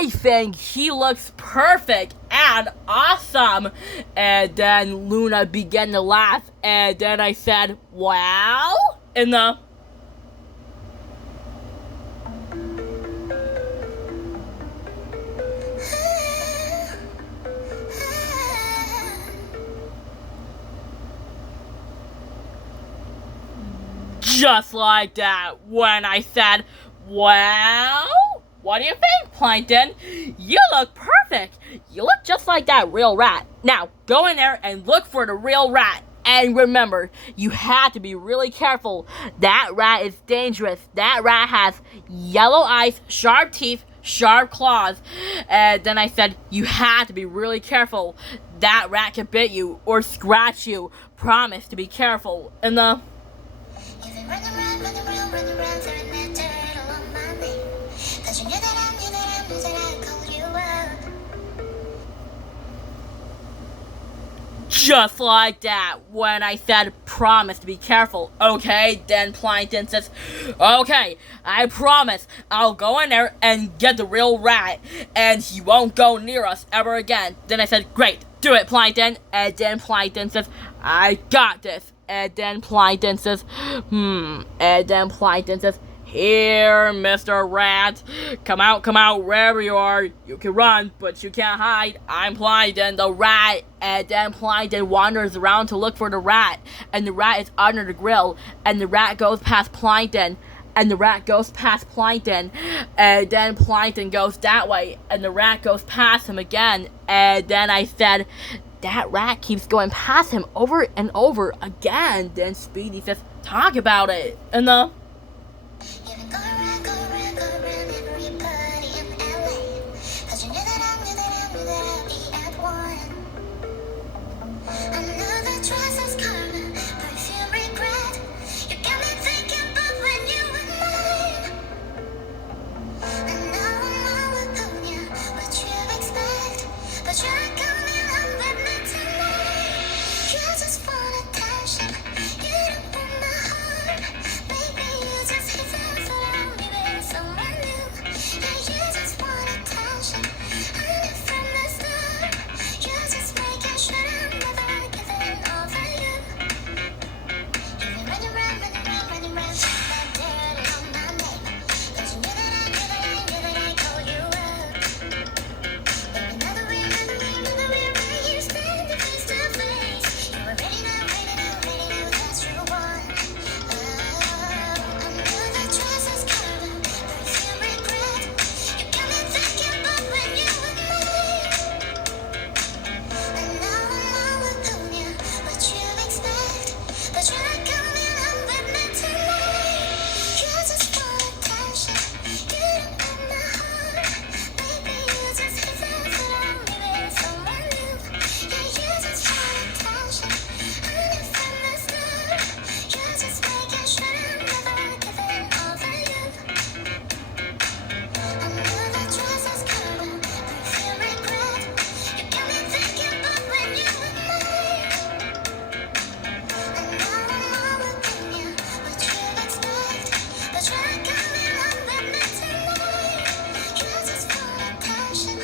I think he looks perfect and awesome. And then Luna began to laugh, and then I said, wow? In the just like that, when I said, well, what do you think, Plankton? You look perfect. You look just like that real rat. Now, go in there and look for the real rat. And remember, you have to be really careful. That rat is dangerous. That rat has yellow eyes, sharp teeth, sharp claws. And then I said, you have to be really careful. That rat can bit you or scratch you. Promise to be careful. And the... You've been running around, throwing that dirt all on my name. 'Cause you knew that I called you up. Just like that, when I said promise to be careful. Okay, then Plankton says, okay, I promise I'll go in there and get the real rat, and he won't go near us ever again. Then I said, great, do it, Plankton. And then Plankton says, I got this. And then Plankton says, And then Plankton says, here, Mr. Rat. Come out, wherever you are. You can run, but you can't hide. I'm Plankton, the rat. And then Plankton wanders around to look for the rat. And the rat is under the grill. And the rat goes past Plankton. And the rat goes past Plankton. And then Plankton goes that way. And the rat goes past him again. And then I said, that rat keeps going past him over and over again. Then Speedy says, talk about it. And the... You've been going around everybody in LA. 'Cause you knew that I'd be at one. I know that dress is karma, but if you regret, you got me thinking about when you were mine. I know I'm all upon you, what you expect, but you're coming home with me tonight. You just want attention, you don't want my heart. Maybe you just hate things around me with someone new. Yeah, you just want attention, I knew from the start. You're just making sure I'm never giving over you. You've been running around, trying that dirt on my name. 'Cause you knew that I called you up. But another way, where you stand face to face. You were ready now, that's your one. I know that choice is karma, but if you regret, you got me thinking about when you were mine. I know I'm all upon you, what you expect, but you're not coming home with me tonight. You just want attention, you don't want my heart. Maybe you just hate things around me with someone new. Yeah, you just want attention, I knew from the start. You're just making sure I'm never giving over you. I know that choice is karma, but if you regret, you got me thinking about when you were mine. I know I'm all upon you, what you expect, but you're not coming home with me tonight. You just want attention.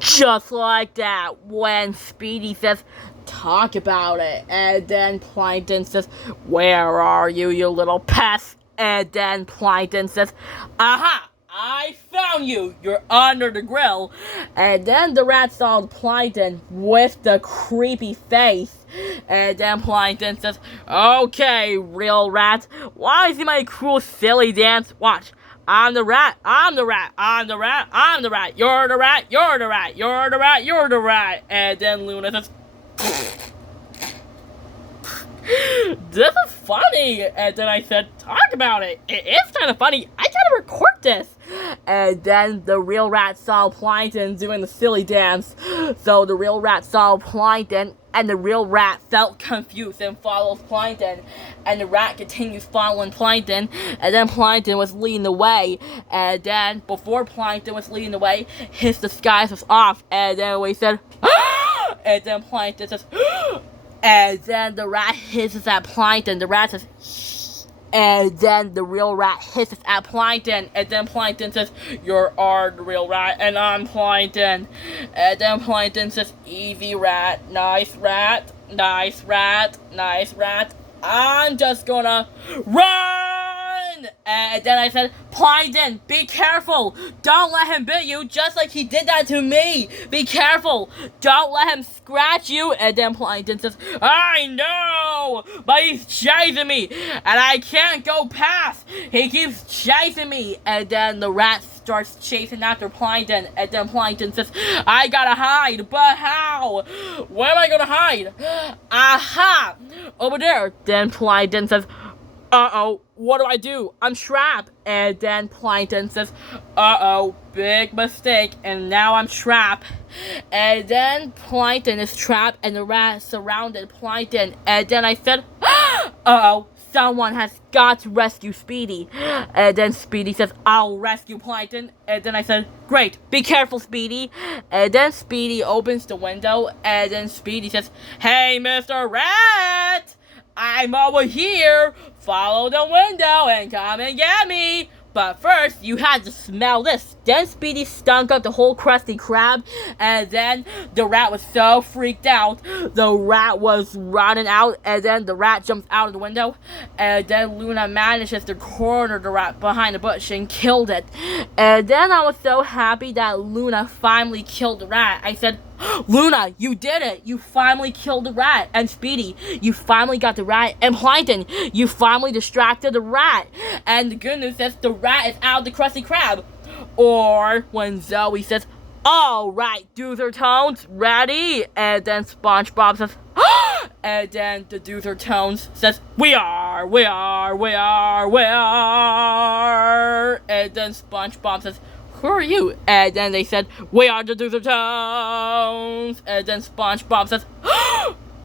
Just like that, when Speedy says, talk about it. And then Plankton says, where are you, you little pest? And then Plankton says, aha, I found you. You're under the grill. And then the rat saw Plankton with the creepy face. And then Plankton says, okay, real rat, why see my cool silly dance? Watch. I'm the rat, I'm the rat, I'm the rat, I'm the rat, you're the rat, you're the rat, you're the rat, you're the rat. And then Luna says, this is funny. And then I said, talk about it. It is kind of funny. I gotta record practice. And then the real rat saw Plankton doing the silly dance. So the real rat saw Plankton, and the real rat felt confused and follows Plankton. And the rat continues following Plankton, and then Plankton was leading the way. And then, before Plankton was leading the way, his disguise was off. And then we said, and then Plankton says, and then the rat hisses at Plankton. The rat says, shh. And then the real rat hisses at Plankton. And then Plankton says, you are the real rat, and I'm Plankton. And then Plankton says, easy rat, nice rat, nice rat, nice rat. I'm just gonna run! And then I said, Plankton, be careful! Don't let him bit you, just like he did that to me! Be careful! Don't let him scratch you! And then Plankton says, I know! But he's chasing me! And I can't go past! He keeps chasing me! And then the rat starts chasing after Plankton. And then Plankton says, I gotta hide! But how? Where am I gonna hide? Aha! Over there! Then Plankton says, uh-oh, what do I do? I'm trapped. And then Plankton says, uh-oh, big mistake, and now I'm trapped. And then Plankton is trapped, and the rat surrounded Plankton. And then I said, uh-oh, someone has got to rescue Speedy. And then Speedy says, I'll rescue Plankton. And then I said, great, be careful, Speedy. And then Speedy opens the window, and then Speedy says, hey, Mr. Rat! I'm over here. Follow the window and come and get me. But first, you had to smell this. Then Speedy stunk up the whole Krusty Krab, and then the rat was so freaked out, the rat was running out, and then the rat jumps out of the window, and then Luna manages to corner the rat behind the bush and killed it. And then I was so happy that Luna finally killed the rat. I said, Luna, you did it! You finally killed the rat! And Speedy, you finally got the rat! And Plankton, you finally distracted the rat! And the good news is the rat is out of the Krusty Krab! Or when Zoe says, alright, Dozer Tones, ready? And then SpongeBob says, and then the Dozer Tones says, we are! And then SpongeBob says, who are you? And then they said, we are the Dozer Tones. And then SpongeBob says,